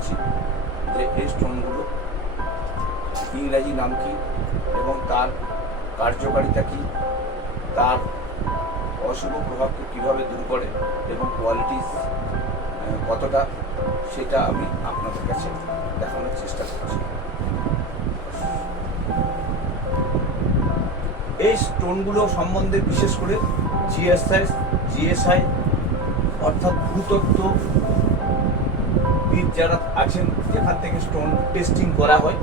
করছি যে এই স্টোনগুলো ইংরাজি নাম কি এবং তার কার্যকারিতা কি, তার অশুভ প্রভাবকে কীভাবে দূর করে এবং কোয়ালিটিস কতটা, সেটা আমি আপনাদের কাছে দেখানোর চেষ্টা করছি। এই স্টোনগুলো সম্বন্ধে বিশেষ করে জিএসআই জিএসআই অর্থাৎ ভূতত্ত্ব বিদ যারা আছেন, যেখান থেকে স্টোন টেস্টিং করা হয়,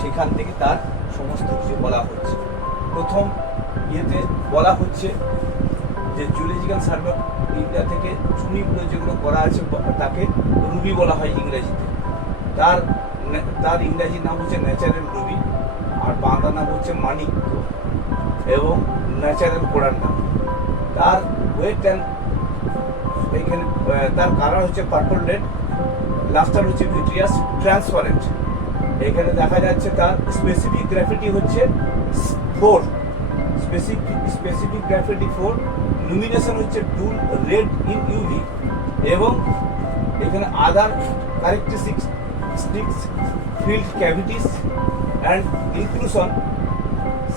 সেখান থেকে তার সমস্ত কিছু বলা হচ্ছে। প্রথম ইয়েতে বলা হচ্ছে যে জুলজিক্যাল সার্ভে ইন্ডিয়া থেকে চুনিগুলো যেগুলো করা আছে, তাকে রুবি বলা হয় ইংরেজিতে। তার তার ইংরাজি নাম হচ্ছে ন্যাচারাল রুবি, আর বাংলা নাম হচ্ছে মানিক্য এবং ন্যাচারাল কোরআন নাম। তার ওয়েট অ্যান্ড এখানে তার কালার হচ্ছে পার্পল রেড লাস্টার হচ্ছে ভিট্রিয়াস ট্রান্সপারেন্ট। এখানে দেখা যাচ্ছে তার স্পেসিফিক গ্রাফিটি হচ্ছে four specific specific gravity four luminescence হচ্ছে টু রেড ইন ইউভি এবং এখানে other characteristics sticks field cavities and inclusion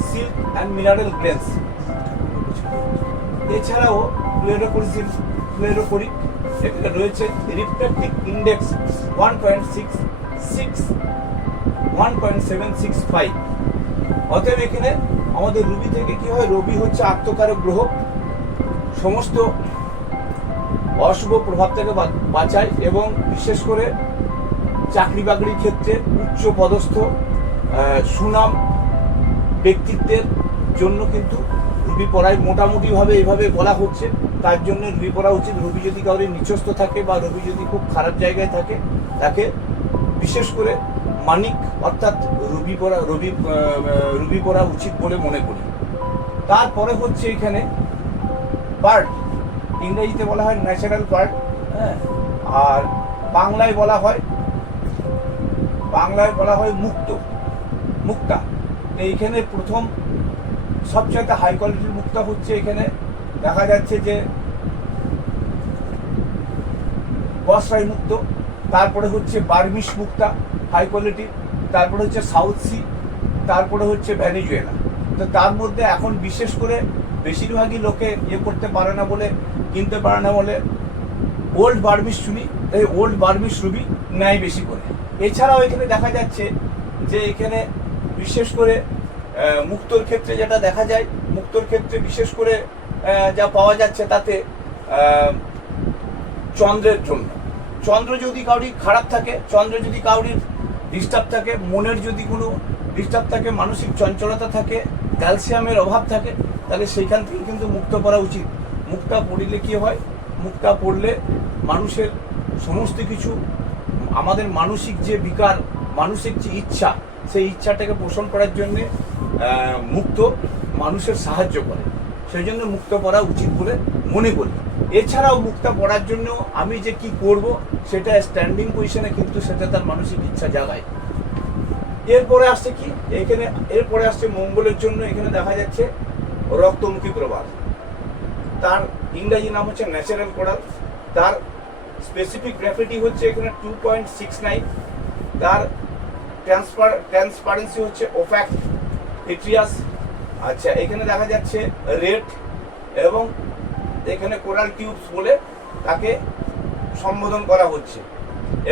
silk and mineral grains এছাড়াও ফ্লুয়েরোপরিসিম ফ্লুয়েরোপরিক এখানে রয়েছে refractive index one point six six one point seven six five অতএব এখানে আমাদের রবি থেকে কি হয়? রবি হচ্ছে আত্মকারক গ্রহ। সমস্ত অশুভ প্রভাব থেকে বাঁচায় এবং বিশেষ করে চাকরি বাকরির ক্ষেত্রে উচ্চ পদস্থ সুনাম ব্যক্তিত্বের জন্য কিন্তু রুবি পড়ায়। মোটামুটিভাবে এভাবে বলা হচ্ছে। তার জন্য রুবি পড়া উচিত। রবি যদি কাউরি নিচস্থ থাকে বা রবি যদি খুব খারাপ জায়গায় থাকে, তাকে বিশেষ করে মানিক অর্থাৎ রুবি পড়া রবি রুবি পড়া উচিত বলে মনে করি। তারপরে হচ্ছে এখানে বার্ড ইংরেজিতে বলা হয় ন্যাচারাল বার্ড হ্যাঁ? আর বাংলায় বলা হয়, বাংলায় বলা হয় মুক্ত, মুক্তা। এইখানে প্রথম সবচাইতে হাই কোয়ালিটির মুক্তা হচ্ছে এখানে দেখা যাচ্ছে যে বসরাই মুক্ত, তারপরে হচ্ছে বার্মিশ মুক্তা হাই কোয়ালিটি তারপরে হচ্ছে সাউথ সি তারপরে হচ্ছে ভ্যানিজুয়েলা তো তার মধ্যে এখন বিশেষ করে বেশিরভাগই লোকে ইয়ে করতে পারে না বলে, কিনতে পারে না বলে ওল্ড বার্মিশ চুনি, এই ওল্ড বার্মিশ রুবি নেয় বেশি করে। এছাড়াও এখানে দেখা যাচ্ছে যে এখানে বিশেষ করে মুক্তোর ক্ষেত্রে যেটা দেখা যায়, মুক্তোর ক্ষেত্রে বিশেষ করে যা পাওয়া যাচ্ছে তাতে চন্দ্রের জন্য। চন্দ্র যদি কাউরি খারাপ থাকে, চন্দ্র যদি কাউরির ডিস্টার্ব থাকে, মনের যদি কোনো ডিস্টার্ব থাকে, মানসিক চঞ্চলতা থাকে ক্যালসিয়ামের অভাব থাকে, তাহলে সেইখান থেকে কিন্তু মুক্ত করা উচিত। মুক্তা পড়িলে কি হয়? মুক্তা পড়লে মানুষের সমস্ত কিছু, আমাদের মানসিক যে বিকার, মানসিক যে ইচ্ছা, সেই ইচ্ছাটাকে পোষণ করার জন্যে মুক্ত মানুষের সাহায্য করে। সেই জন্য মুক্ত পড়া উচিত বলে মনে করি। এছাড়াও মুক্তা পড়ার জন্য আমি যে কি করব, সেটা স্ট্যান্ডিং পজিশনে কিন্তু সেটা তার মানসিক ইচ্ছা জাগায়। এরপরে আসছে কি? এখানে, এরপরে আসছে মঙ্গলের জন্য, এখানে দেখা যাচ্ছে রক্তমুখী প্রবাদ তার ইংরাজি নাম হচ্ছে ন্যাচারাল কোরাল তার স্পেসিফিক গ্র্যাফিটি হচ্ছে এখানে টু পয়েন্ট সিক্স নাইন তার ট্রান্সপার ট্রান্সপারেন্সি হচ্ছে ওফ্যাক্ট ভিট্রিয়াস আচ্ছা এখানে দেখা যাচ্ছে রেড এবং এখানে কোরাল টিউবস বলে তাকে সম্বোধন করা হচ্ছে।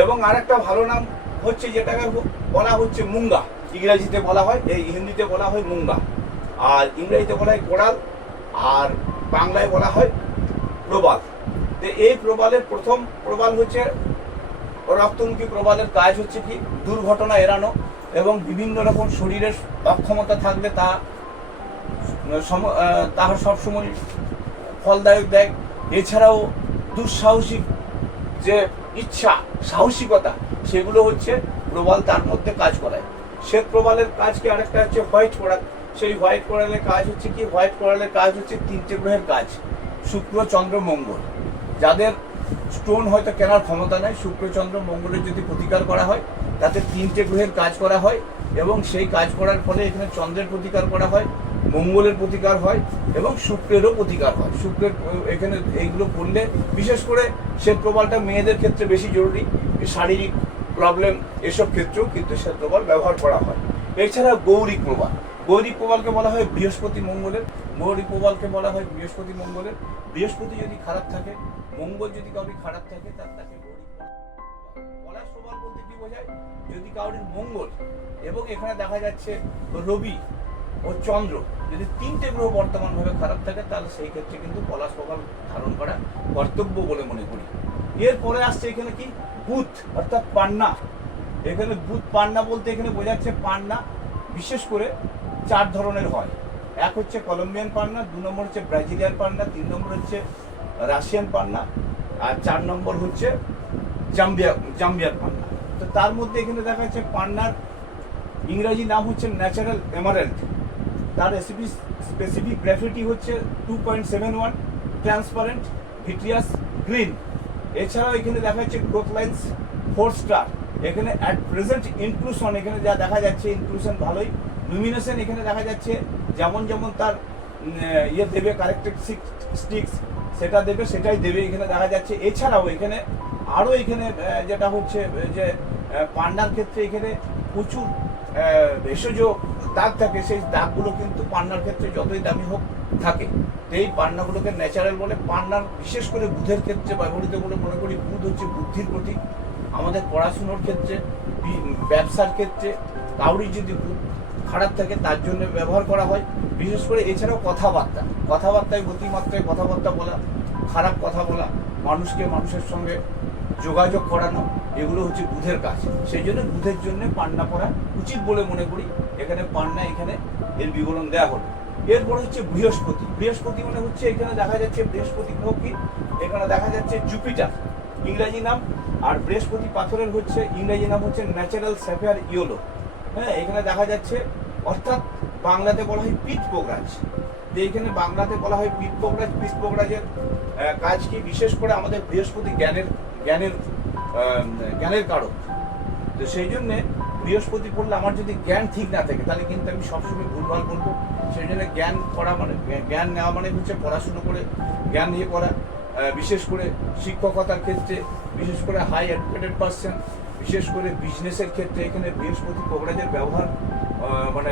এবং আরেকটা ভালো নাম হচ্ছে যেটাকে বলা হচ্ছে মুঙ্গা। ইংরাজিতে বলা হয়, এই হিন্দিতে বলা হয় মুঙ্গা। আর ইংরেজিতে বলা হয় কোরাল, আর বাংলায় বলা হয় প্রবাল। তো এই প্রবালের প্রথম প্রবাল হচ্ছে, রক্তমুখী প্রবালের কাজ হচ্ছে কি? দুর্ঘটনা এড়ানো এবং বিভিন্ন রকম শরীরের অক্ষমতা থাকলে তা তাহার সবসময় ফলদায়ক দেয়। এছাড়াও দুঃসাহসিক যে ইচ্ছা, সাহসিকতা, সেগুলো হচ্ছে প্রবাল তার মধ্যে কাজ করায়। শ্বেত প্রবালের কাজ কি আরেকটা হচ্ছে হোয়াইট কোরাল সেই হোয়াইট কোরালের কাজ হচ্ছে কি? হোয়াইট কোরালের কাজ হচ্ছে তিনটে গ্রহের কাজ, শুক্র, চন্দ্র, মঙ্গল। যাদের স্টোন হয়তো কেনার ক্ষমতা নাই, শুক্র, চন্দ্র, মঙ্গলের যদি প্রতিকার করা হয়, তাতে তিনটে গ্রহের কাজ করা হয় এবং সেই কাজ করার ফলে এখানে চন্দ্রের প্রতিকার করা হয়। মঙ্গলের প্রতিকার হয় এবং শুক্রেরও প্রতিকার হয়। শুক্রের, এখানে এইগুলো করলে বিশেষ করে শ্বেত প্রবালটা মেয়েদের ক্ষেত্রে বেশি জরুরি, শারীরিক প্রবলেম এসব ক্ষেত্রেও কিন্তু শ্বেত প্রবাল ব্যবহার করা হয়। এছাড়া গৌরী প্রবাল। গৌরী প্রবালকে বলা হয় বৃহস্পতি মঙ্গলের। গৌরী প্রবালকে বলা হয় বৃহস্পতি মঙ্গলের। বৃহস্পতি যদি খারাপ থাকে, মঙ্গল যদি কাউরি খারাপ থাকে, তার তাকে গৌরী প্রবাল। পলাশ প্রবাল বলতে কি বোঝায়? যদি কাউরির মঙ্গল, এবং এখানে দেখা যাচ্ছে রবি ও চন্দ্র। যদি তিনটে গ্রহ বর্তমানভাবে খারাপ থাকে, তাহলে সেই ক্ষেত্রে কিন্তু পলাশ প্রবাল ধারণ করা কর্তব্য বলে মনে করি। এরপরে আসছে এখানে কি? বুথ অর্থাৎ পান্না। এখানে বুথ পান্না বলতে এখানে বোঝাচ্ছে পান্না, বিশেষ করে চার ধরনের হয়। এক হচ্ছে কলম্বিয়ান পান্না, দু নম্বর হচ্ছে ব্রাজিলিয়ান পান্না, তিন নম্বর হচ্ছে রাশিয়ান পান্না, আর চার নম্বর হচ্ছে জাম্বিয়া, জাম্বিয়ার পান্না। তো তার মধ্যে এখানে দেখা যাচ্ছে পান্নার ইংরাজি নাম হচ্ছে ন্যাচারাল এমারেল্ট। তার রেসিপি স্পেসিফিক গ্র্যাফিটি হচ্ছে two point seven one transparent vitreous green এছাড়াও এখানে দেখা যাচ্ছে গ্রোথ লাইন্স ফোর স্টার এখানে অ্যাট প্রেজেন্ট ইনক্লুশন এখানে যা দেখা যাচ্ছে ইনক্লুশন ভালোই। লুমিনেশন এখানে দেখা যাচ্ছে যেমন যেমন তার ইয়ে দেবে কারেক্টারিস্টিক স্টিক্স সেটা দেবে, সেটাই দেবে। এখানে দেখা যাচ্ছে এছাড়াও এখানে আরও এখানে যেটা হচ্ছে যে পান্ডার ক্ষেত্রে এখানে প্রচুর ভেষজ দাগ থাকে, সেই দাগগুলো কিন্তু পান্নার ক্ষেত্রে যতই দামি হোক থাকে। তো এই পান্নাগুলোকে ন্যাচারাল বলে পান্নার বিশেষ করে বুধের ক্ষেত্রে ব্যবহৃত বলে মনে করি বুধ হচ্ছে বুদ্ধির প্রতীক। আমাদের পড়াশুনোর ক্ষেত্রে ব্যবসার ক্ষেত্রে কাউরি যদি বুধ খারাপ থাকে, তার জন্য ব্যবহার করা হয়। বিশেষ করে এছাড়াও কথাবার্তা, কথাবার্তায় গতিমাত্রায় কথাবার্তা বলা, খারাপ কথা বলা, মানুষকে মানুষের সঙ্গে যোগাযোগ করানো, এগুলো হচ্ছে বুধের কাজ। সেই জন্য বুধের জন্য পান্না পড়া উচিত বলে মনে করি। এখানে পান্না এখানে এর বিবরণ দেওয়া হলো। এরপর হচ্ছে বৃহস্পতি। বৃহস্পতি মানে হচ্ছে এখানে দেখা যাচ্ছে বৃহস্পতি গ্রহ কি? এখানে দেখা যাচ্ছে জুপিটার, ইংরাজি নাম। আর বৃহস্পতি পাথরের হচ্ছে, ইংরাজি নাম হচ্ছে ন্যাচারাল স্যাফেয়ার ইয়োলো। হ্যাঁ এখানে দেখা যাচ্ছে, অর্থাৎ বাংলাতে বলা হয় পিঠ পোকরাজ। যে এখানে বাংলাতে বলা হয় পিঠ পোকরাজ, পিঠ পোকরাজের কাজ কি? বিশেষ করে আমাদের বৃহস্পতি জ্ঞানের জ্ঞানের জ্ঞানের কারক। তো সেই জন্যে বৃহস্পতি পড়লে আমার যদি জ্ঞান ঠিক না থাকে, তাহলে কিন্তু আমি সবসময় ভুলভাল করব সেই জন্য জ্ঞান করা মানে জ্ঞান নেওয়া মানে হচ্ছে পড়াশুনো করে, জ্ঞান নিয়ে করা বিশেষ করে শিক্ষকতার ক্ষেত্রে, বিশেষ করে হাই এডুকেটেড পার্সন বিশেষ করে বিজনেসের ক্ষেত্রে এখানে বৃহস্পতি কোবরাজের ব্যবহার মানে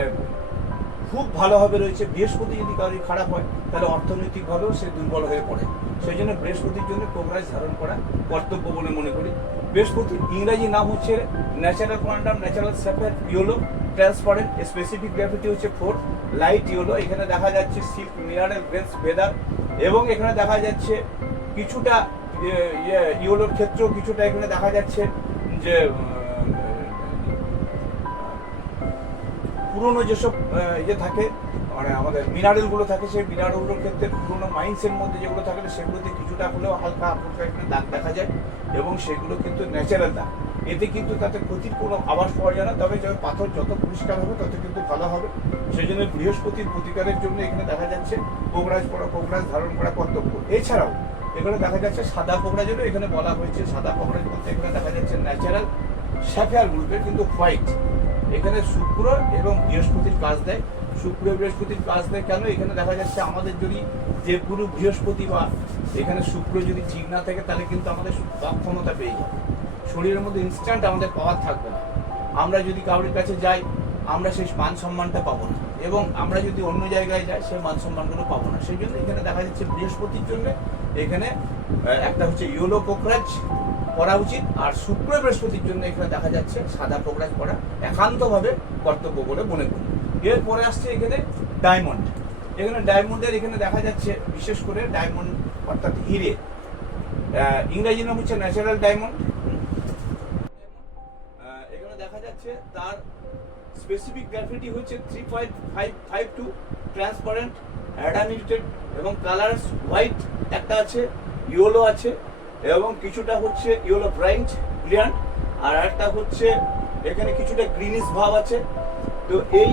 খুব ভালোভাবে রয়েছে। বৃহস্পতি যদি কারোর খারাপ হয়, তাহলে অর্থনৈতিকভাবেও সে দুর্বল হয়ে পড়ে। সেই জন্য বৃহস্পতির জন্য কোবরাজ ধারণ করা কর্তব্য বলে মনে করি। বৃহস্পতির ইংরাজি নাম হচ্ছে natural quantum, natural sapphire yellow, transparent, specific gravity হচ্ছে ফোর, লাইট ইয়োলো। এখানে দেখা যাচ্ছে সিল্ক মিনারেল গ্রেন্স ফেদার এবং এখানে দেখা যাচ্ছে কিছুটা ইয়ে- ইয়ে ইয়োলোর ক্ষেত্রেও কিছুটা এখানে দেখা যাচ্ছে যে পুরনো যেসব ইয়ে থাকে মানে আমাদের মিনারেলগুলো থাকে, সেই মিনারেলগুলোর ক্ষেত্রে পুরনো মাইন্সের মধ্যে যেগুলো থাকে, সেগুলোতে কিছুটা হলেও হালকা হালকা এখানে দাগ দেখা যায় এবং সেগুলো কিন্তু ন্যাচারাল দাগ। এতে কিন্তু তাতে ক্ষতির কোনো আবাস পাওয়া যায় না, তবে যবে পাথর যত পরিষ্কার হবে তত কিন্তু ভালো হবে। সেই জন্য বৃহস্পতির প্রতিকারের জন্য এখানে দেখা যাচ্ছে কোবরাজ পড়া কোবরাজ ধারণ করা কর্তব্য। এছাড়াও এখানে দেখা যাচ্ছে সাদা কোবরাজেরও এখানে বলা হয়েছে, সাদা কোবরাজ বলতে এখানে দেখা যাচ্ছে ন্যাচারাল স্যাফিয়ার গ্রুপের কিন্তু হোয়াইট এখানে শুক্র এবং বৃহস্পতির কাজ দেয়। শুক্র বৃহস্পতির কাজ দেয় কেন? এখানে দেখা যাচ্ছে আমাদের যদি যে গুরু বৃহস্পতি বা এখানে শুক্র যদি ঠিক না থাকে, তাহলে কিন্তু আমাদের অক্ষমতা পেয়ে যাবে। শরীরের মধ্যে ইনস্ট্যান্ট আমাদের পাওয়ার থাকবে না। আমরা যদি কারোর কাছে যাই, আমরা সেই মান সম্মানটা পাবো না। এবং আমরা যদি অন্য জায়গায় যাই, সেই মান সম্মানগুলো পাবো না। সেই জন্য এখানে দেখা যাচ্ছে বৃহস্পতির জন্য এখানে একটা হচ্ছে ইয়োলো পোকরাজ পড়া উচিত, আর শুক্র বৃহস্পতির জন্য এখানে দেখা যাচ্ছে সাদা পোকরাজ পড়া একান্তভাবে কর্তব্য বলে মনে করি। এরপরে আসছে এখানে ডায়মন্ড এখানে ডায়মন্ডের এখানে দেখা যাচ্ছে, বিশেষ করে ডায়মন্ড অর্থাৎ হিরে। ইংরেজি নাম হচ্ছে ন্যাচারাল ডায়মন্ড এখানে দেখা যাচ্ছে তার স্পেসিফিক গ্রাফিটি হচ্ছে three point five five two transparent adamantine এবং কালার্স হোয়াইট একটা আছে ইয়েলো আছে এবং কিছুটা হচ্ছে ইয়েলো ব্রাইট ব্রিলিয়ান্ট আর একটা হচ্ছে এখানে কিছুটা গ্রিনিশ ভাব আছে। তো এই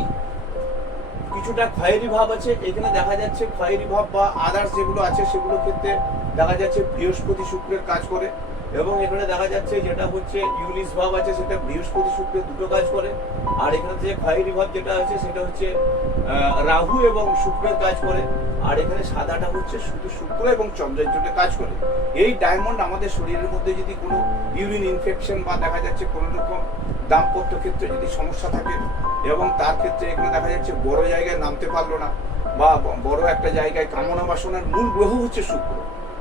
কিছুটা খয়েরি ভাব আছে। এখানে দেখা যাচ্ছে খয়েরি ভাব বা আদার্স যেগুলো আছে সেগুলোর ক্ষেত্রে দেখা যাচ্ছে বৃহস্পতি শুক্রের কাজ করে। এবং এখানে দেখা যাচ্ছে যেটা হচ্ছে ইউলিস ভাব আছে, সেটা বৃহস্পতি শুক্রের দুটো কাজ করে। আর এখানে যে খয়েরি ভাব যেটা আছে, সেটা হচ্ছে রাহু এবং শুক্রের কাজ করে। আর এখানে সাদাটা হচ্ছে শুধু শুক্র এবং চন্দ্রের জন্য কাজ করে। এই ডায়মন্ড আমাদের শরীরের মধ্যে যদি কোনো ইউরিন ইনফেকশন বা দেখা যাচ্ছে কোনো রকম দাম্পত্য ক্ষেত্রে যদি সমস্যা থাকে এবং তার ক্ষেত্রে এখানে দেখা যাচ্ছে বড় জায়গায় নামতে পারল না বা বড় একটা জায়গায় কামনা বাসনার মূল গ্রহ হচ্ছে শুক্র।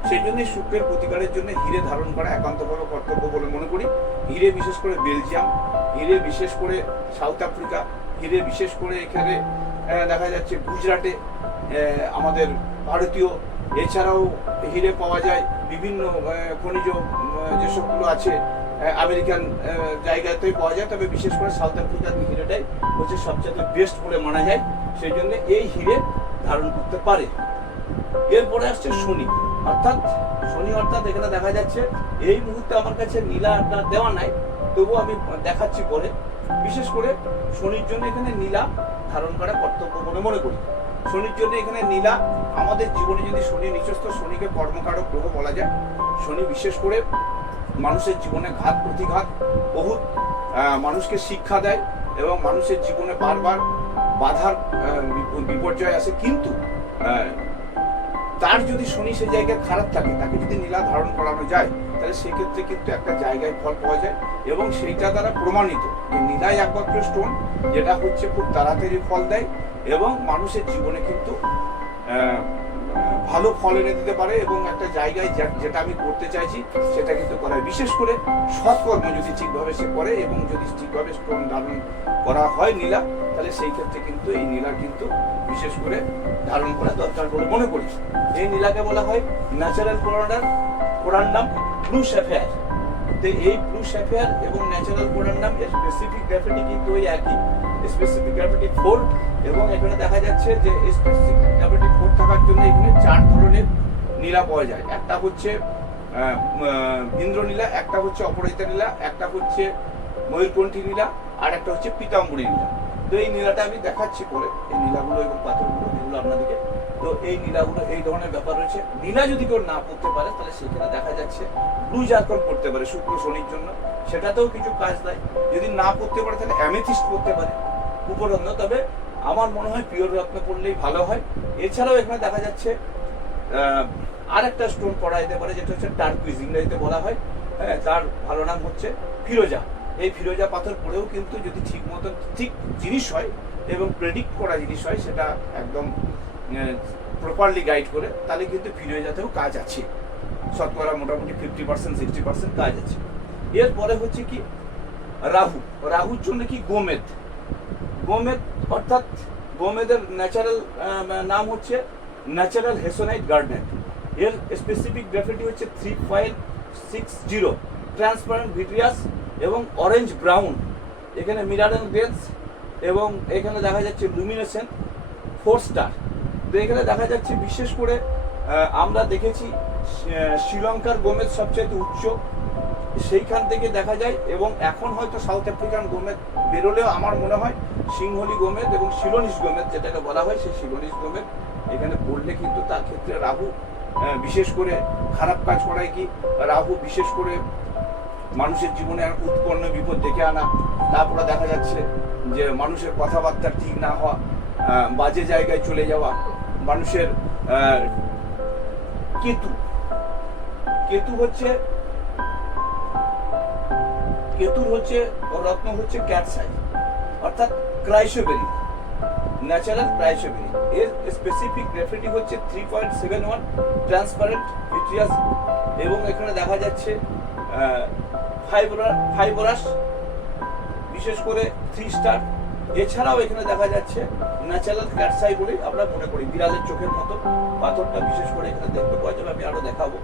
সেই জন্য শুক্রের প্রতিকারের জন্য হিরে ধারণ করা একান্তভাবে কর্তব্য বলে মনে করি। হিরে বিশেষ করে বেলজিয়াম, হিরে বিশেষ করে সাউথ আফ্রিকা, হিরে বিশেষ করে এখানে দেখা যাচ্ছে গুজরাটে আমাদের ভারতীয়। এছাড়াও হিরে পাওয়া যায় বিভিন্ন খনিজ যেসবগুলো আছে আমেরিকান জায়গাতেই পাওয়া যায়। তবে বিশেষ করে সাউথ আফ্রিকার হিরেটাই হচ্ছে সবচেয়ে বেস্ট বলে মানা যায়, সেই জন্য এই হিরে ধারণ করতে পারে। এরপরে আসছে শনি। অর্থাৎ শনি অর্থাৎ এখানে দেখা যাচ্ছে, এই মুহূর্তে আমার কাছে নীলাটা দেওয়া নাই তবু আমি দেখাচ্ছি পরে। বিশেষ করে শনির জন্য এখানে নীলা ধারণ করা কর্তব্য বলে মনে করি। শনির জন্য এখানে নীলা, আমাদের জীবনে যদি শনি নিচস্থ শনিকে কর্মকারক গ্রহ বলা যায়, শনি বিশেষ করে মানুষের জীবনে ঘাত প্রতিঘাত, বহুত মানুষকে শিক্ষা দেয় এবং মানুষের জীবনে বারবার বাধার বিপ- বিপর্যয় আসে। কিন্তু তার যদি শনি সে জায়গায় খারাপ থাকে, তাকে যদি নীলা ধারণ করানো যায়, তাহলে সেক্ষেত্রে কিন্তু একটা জায়গায় ফল পাওয়া যায় এবং সেইটা দ্বারা প্রমাণিত যে নীলাই একমাত্র স্টোন যেটা হচ্ছে খুব তাড়াতাড়ি ফল দেয় এবং মানুষের জীবনে কিন্তু ভালো ফল এনে দিতে পারে এবং একটা জায়গায় যেটা আমি করতে চাইছি, সেটা কিন্তু করায় বিশেষ করে সৎকর্ম যদি ঠিকভাবে সে করে এবং যদি ঠিকভাবে স্টোন ধারণ করা হয় নীলা, তাহলে সেই ক্ষেত্রে কিন্তু এই নীলা কিন্তু বিশেষ করে ধারণ করা দরকার বলে মনে করি। এই নীলাকে বলা হয় natural corundum corundum blue sapphire তো এই ব্লু স্যাফেয়ার এবং ন্যাচারাল কোরান্ডাম এর স্পেসিফিক গ্রাফিটি কিন্তু ওই একই। স্পেসিফিক গ্র্যাভিটি ফোর এবং এখানে দেখা যাচ্ছে যে স্পেসিফিক গ্র্যাভিটি ফোর থাকার জন্য এখানে চার ধরনের নীলা পাওয়া যায়। একটা হচ্ছে ইন্দ্র নীলা একটা হচ্ছে অপরাজিতা নীলা, একটা হচ্ছে ময়ূরকণ্ঠী নীলা, আর একটা হচ্ছে পিতাম্বরী নীলা। তো এই নীলাটা আমি দেখাচ্ছি পরে। এই নীলাগুলো এবং পাথরগুলো, এগুলো আপনাদেরকে তো এই নীলাগুলো এই ধরনের ব্যাপার রয়েছে। নীলা যদি কেউ না পড়তে পারে তাহলে সেখানে দেখা যাচ্ছে। ব্লু জার্কন পড়তে পারে শুক্র শনির জন্য। সেটাতেও কিছু কাজ দেয় যদি না পড়তে পারে তাহলে অ্যামেথিস্ট পড়তে পারে। উপরত্ন তবে আমার মনে হয় পিওর রত্ন পড়লেই ভালো হয়। এছাড়াও এখানে দেখা যাচ্ছে আহ, আরেকটা স্টোন পড়া যেতে পারে যেটা হচ্ছে টার্কুইজ ইংরেজিতে বলা হয়। হ্যাঁ তার ভালো নাম হচ্ছে ফিরোজা। এই ফিরোজা পাথর পড়েও কিন্তু যদি ঠিক মতন ঠিক জিনিস হয় এবং প্রেডিক্ট করা জিনিস হয় সেটা একদম প্রপারলি গাইড করে, তাহলে কিন্তু ফিরোজাতেও কাজ আছে। শতকরা মোটামুটি ফিফটি পার্সেন্ট সিক্সটি পার্সেন্ট কাজ আছে। এরপরে হচ্ছে কি, রাহু। রাহুর জন্য কি গোমেদ? গোমেদ অর্থাৎ গোমেদের ন্যাচারাল নাম হচ্ছে ন্যাচারাল হেসোনাইট গার্ডেন এর স্পেসিফিক গ্রাফিটি হচ্ছে three five six zero transparent vitreous এবং অরেঞ্জ ব্রাউন এখানে মিরারেল গ্রেন্স এবং এখানে দেখা যাচ্ছে লুমিনেশন ফোর স্টার তো এখানে দেখা যাচ্ছে বিশেষ করে আমরা দেখেছি শ্রীলঙ্কার গোমেদ সবচেয়ে উচ্চ। সেইখান থেকে দেখা যায়, এবং এখন হয়তো সাউথ আফ্রিকান গোমেদ বেরোলেও আমার মনে হয় সিংহলি গোমেদ এবং শিলনিস গোমেদ যেটাকে বলা হয়, সেই শিলনিস গোমেদ এখানে পড়লে কিন্তু তার ক্ষেত্রে রাহু বিশেষ করে খারাপ কাজ করায় কি? রাহু বিশেষ করে মানুষের জীবনে উৎপন্ন বিপদ ডেকে আনা। তারপরে দেখা যাচ্ছে যে মানুষের কথাবার্তা ঠিক না হওয়া বাজে জায়গায় চলে যাওয়া। মানুষের কেতু। কেতু হচ্ছে কেতুর হচ্ছে রত্ন হচ্ছে ক্যাটসাই। অর্থাৎ ক্রাইসোবেরি ন্যাচারাল ক্রাইসোবেরি এর স্পেসিফিক গ্রাফিটি হচ্ছে three point seven one transparent vitreous এবং এখানে দেখা যাচ্ছে ফাইবরা ফাইবরাস বিশেষ করে থ্রি স্টার এছাড়াও এখানে দেখা যাচ্ছে ন্যাচারাল ক্যাটসাই বলে আমরা মনে করি। বিড়ালের চোখের মতো পাথরটা, বিশেষ করে এখানে দেখতে পাওয়া যাবে, আমি আরও দেখাবো।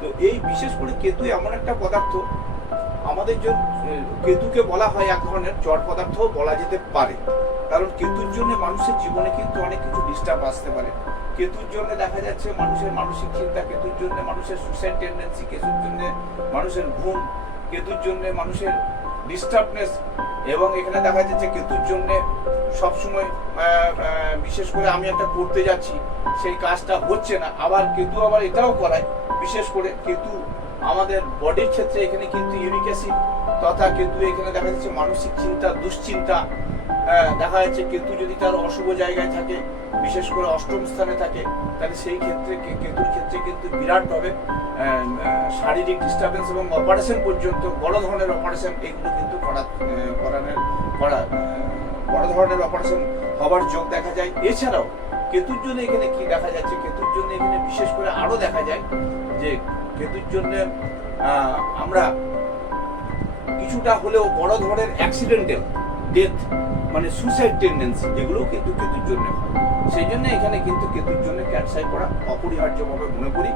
তো এই বিশেষ করে কেতু এমন একটা পদার্থ, আমাদের যে কেতুকে বলা হয় এক ধরনের জড় পদার্থও বলা যেতে পারে। কারণ কেতুর জন্য মানুষের জীবনে কিন্তু অনেক কিছু ডিস্টার্ব আসতে পারে। কেতুর জন্য দেখা যাচ্ছে মানুষের মানসিক চিন্তা, কেতুর জন্য মানুষের সুসাইড টেন্ডেন্সি কেতুর জন্য মানুষের ঘুম, কেতুর জন্য মানুষের ডিস্টার্বনেস এবং এখানে দেখা যাচ্ছে কেতুর জন্য সবসময় বিশেষ করে আমি একটা করতে যাচ্ছি, সেই কাজটা হচ্ছে না। আবার কেতু আবার এটাও করায়, বিশেষ করে কেতু আমাদের বডির ক্ষেত্রে এখানে কিন্তু ইউরিক অ্যাসিড তথা কেতু এখানে দেখা যাচ্ছে মানসিক চিন্তা, দুশ্চিন্তা দেখা যাচ্ছে কেতু যদি তার অশুভ জায়গায় থাকে, বিশেষ করে অষ্টম স্থানে থাকে, তাহলে সেই ক্ষেত্রে কেতুর ক্ষেত্রে কিন্তু বিরাটভাবে শারীরিক ডিস্টারবেন্স এবং অপারেশন পর্যন্ত বড় ধরনের অপারেশন এগুলো কিন্তু করা করানোর, করা বড় ধরনের অপারেশন হবার যোগ দেখা যায়। এছাড়াও কেতুর জন্য এখানে কি দেখা যাচ্ছে? কেতুর জন্য এখানে বিশেষ করে আরও দেখা যায় যে কেতুর জন্য আমরা কিছুটা হলেও বড় ধরনের অ্যাক্সিডেন্টাল ডেথ মানে সুসাইড টেন্ডেন্সি এগুলোও কিন্তু কেতুর জন্য হয়। সেই জন্য এখানে কিন্তু কেতুর জন্য ক্যাটসাই করা অপরিহার্যভাবে মনে করি।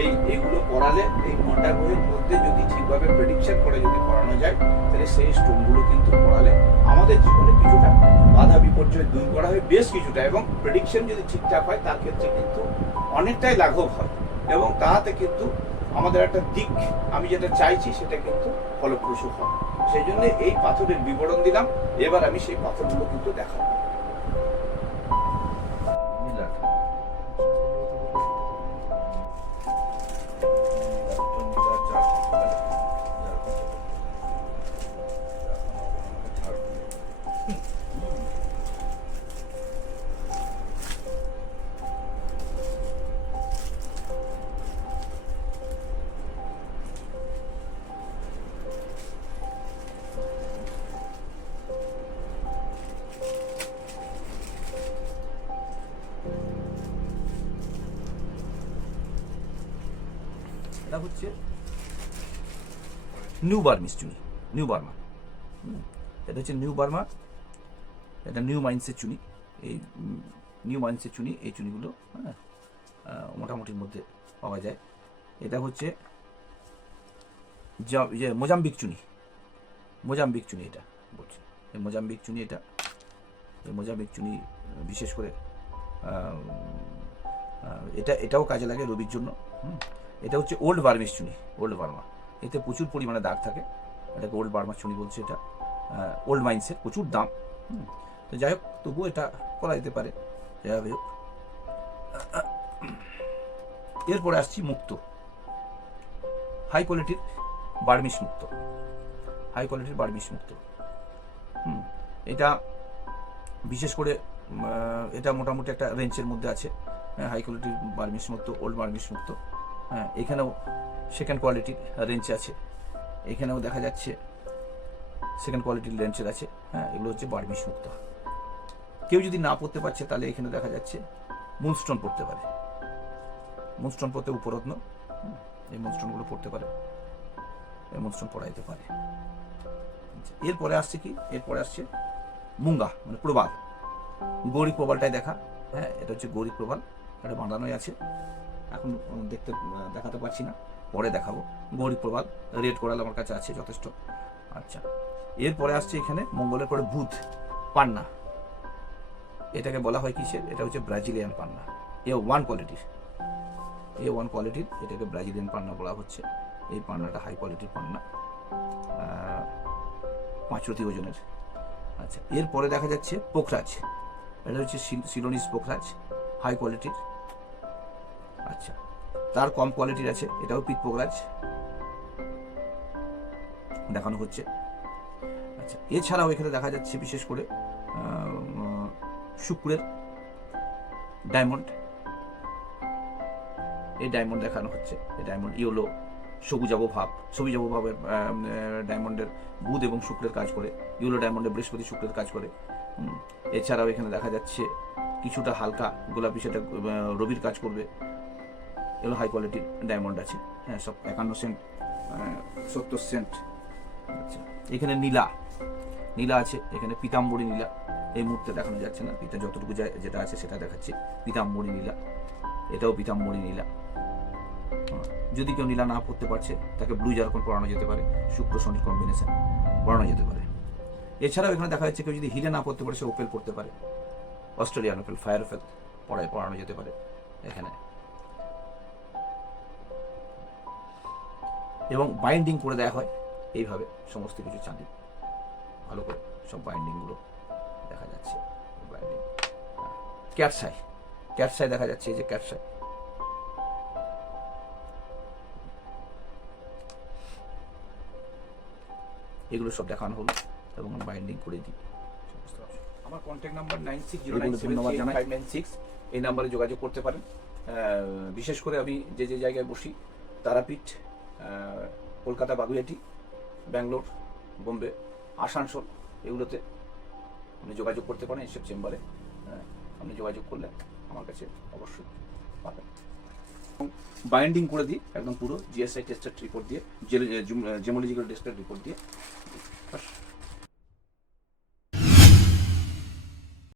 এই, এইগুলো করালে এই নটা গ্রহের মধ্যে যদি ঠিকভাবে প্রেডিকশন করে যদি করানো যায়, তাহলে সেই স্টোনগুলো কিন্তু করালে আমাদের জীবনে কিছুটা বাধা বিপর্যয় দূর করা হয়, বেশ কিছুটা। এবং প্রেডিকশন যদি ঠিকঠাক হয়, তার ক্ষেত্রে কিন্তু অনেকটাই লাঘব হয়। এবং তাহাতে কিন্তু আমাদের একটা দিক আমি যেটা চাইছি সেটা কিন্তু ফলপ্রসূ হয়। সেই জন্য এই পাথরের বিবরণ দিলাম। এবার আমি সেই পাথরগুলো কিন্তু দেখাবো। এটা হচ্ছে নিউ বার্মিস চুনি নিউ বার্মা এটা হচ্ছে নিউ বার্মা এটা নিউ মাইন্সের চুনি। এই নিউ মাইন্সের চুনি, এই চুনিগুলো হ্যাঁ মোটামুটির মধ্যে পাওয়া যায়। এটা হচ্ছে ইয়ে মোজাম্বিক চুনি। মোজাম্বিক চুনি এটা, বলছি। এই মোজাম্বিক চুনি এটা, এই মোজাম্বিক চুনি বিশেষ করে এটা, এটাও কাজে লাগে রবির জন্য। হুম। এটা হচ্ছে ওল্ড বার্মিস চুনি, ওল্ড বার্মা। এতে প্রচুর পরিমাণে দাগ থাকে। এটাকে ওল্ড বার্মা চুনি বলছে এটা। ওল্ড মাইন্সের প্রচুর দাম। তো যাই হোক, তবুও এটা করা যেতে পারে। যাই হোক এরপরে আসছি মুক্ত। হাই কোয়ালিটির বার্মিস মুক্ত। হাই কোয়ালিটির বার্মিস মুক্ত। হুম। এটা বিশেষ করে এটা মোটামুটি একটা রেঞ্জের মধ্যে আছে। হাই কোয়ালিটির বার্মিস মুক্ত ওল্ড বার্মিস মুক্ত। হ্যাঁ এখানেও সেকেন্ড কোয়ালিটির রেঞ্জ আছে। এখানেও দেখা যাচ্ছে সেকেন্ড কোয়ালিটির রেঞ্জের আছে। হ্যাঁ এগুলো হচ্ছে বার্মিস মুক্ত কেউ যদি না পড়তে পারছে তাহলে এখানে দেখা যাচ্ছে মুনস্টোন পড়তে পারে। মুনস্টোন পড়তে উপরত্ন। এই মুনস্টোনগুলো পড়তে পারে। এই মুনস্টোন পড়া যেতে পারে। আচ্ছা, এরপরে আসছে কি? এরপরে আসছে মুঙ্গা মানে প্রবাল। গৌরী প্রবালটাই দেখা। হ্যাঁ এটা হচ্ছে গৌরী প্রবাল। এটা বাঁধানোই আছে। এখন দেখতে দেখাতে পারছি না। পরে দেখাবো। গৌরী প্রবাল রেড কোরাল আমার কাছে আছে যথেষ্ট। আচ্ছা। এরপরে আসছে এখানে মঙ্গলের পরে বুধ পান্না। এটাকে বলা হয় কিসের? এটা হচ্ছে ব্রাজিলিয়ান পান্না। এ ওয়ান কোয়ালিটির। এ ওয়ান কোয়ালিটির এটাকে ব্রাজিলিয়ান পান্না বলা হচ্ছে। এই পান্নাটা হাই কোয়ালিটির পান্না। আহ, পাঁচ রতি ওজনের। আচ্ছা এরপরে দেখা যাচ্ছে পোখরাজ। এটা হচ্ছে সিল- সিলোনিস পোখরাজ হাই কোয়ালিটির। আচ্ছা তার কম কোয়ালিটির আছে, এটাও পিত পোখরাজ দেখানো হচ্ছে। আচ্ছা এছাড়াও এখানে দেখা যাচ্ছে বিশেষ করে শুক্রের ডায়মন্ড এই ডায়মন্ড দেখানো হচ্ছে। এই ডায়মন্ড ইয়েলো সবুজাব ভাব। সবুজাব ভাবের ডায়মন্ডের বুধ এবং শুক্রের কাজ করে। ইয়েলো ডায়মন্ডের বৃহস্পতি শুক্রের কাজ করে। এছাড়াও এখানে দেখা যাচ্ছে কিছুটা হালকা গোলাপি, সেটা রবির কাজ করবে। এগুলো হাই কোয়ালিটির ডায়মন্ড আছে। হ্যাঁ সব একান্ন সেন্ট সত্তর সেন্ট আচ্ছা এখানে নীলা নীলা আছে এখানে পিতাম্বরী নীলা। এই মুহূর্তে দেখানো যাচ্ছে না পিতা যতটুকু যায় যেটা আছে সেটা দেখাচ্ছি। পিতাম্বরী নীলা এটাও পিতাম্বরী নীলা। হ্যাঁ, যদি কেউ নীলা না পড়তে পারছে তাকে ব্লু জারকন পড়ানো যেতে পারে শুক্র শনির কম্বিনেশন পড়ানো যেতে পারে। এছাড়াও এখানে দেখা যাচ্ছে কেউ যদি হিরে না পড়তে পারে সে ওপেল পড়তে পারে। অস্ট্রেলিয়ান ওপেল ফায়ার ওপেল পড়ায় পড়ানো যেতে পারে এখানে। এবং বাইন্ডিং করে দেওয়া হয়। এইভাবে সমস্ত কিছু চাঁদি ভালো করে সব বাইন্ডিংগুলো দেখা যাচ্ছে। বাইন্ডিং ক্যাটসাই ক্যাটসাই দেখা যাচ্ছে এই যে ক্যাটসাই এগুলো সব দেখানো হলো এবং বাইন্ডিং করে দিই। সমস্ত আমার contact number nine six zero nine seven ধন্যবাদ জানাই। ফাইভ নাইন সিক্স এই নাম্বারে যোগাযোগ করতে পারেন। বিশেষ করে আমি যে যে জায়গায় বসি তারাপীঠ কলকাতা বাগুইয়াটি ব্যাঙ্গালোর, বোম্বে, আসানসোল, এগুলোতে আপনি যোগাযোগ করতে পারেন, এইসব চেম্বারে আপনি যোগাযোগ করলে আমার কাছে অবশ্যই পাবেন। বাইন্ডিং করে দিই, একদম পুরো জিএসআই টেস্টের রিপোর্ট দিয়ে জেমোলজিক্যাল টেস্টের রিপোর্ট দিয়ে।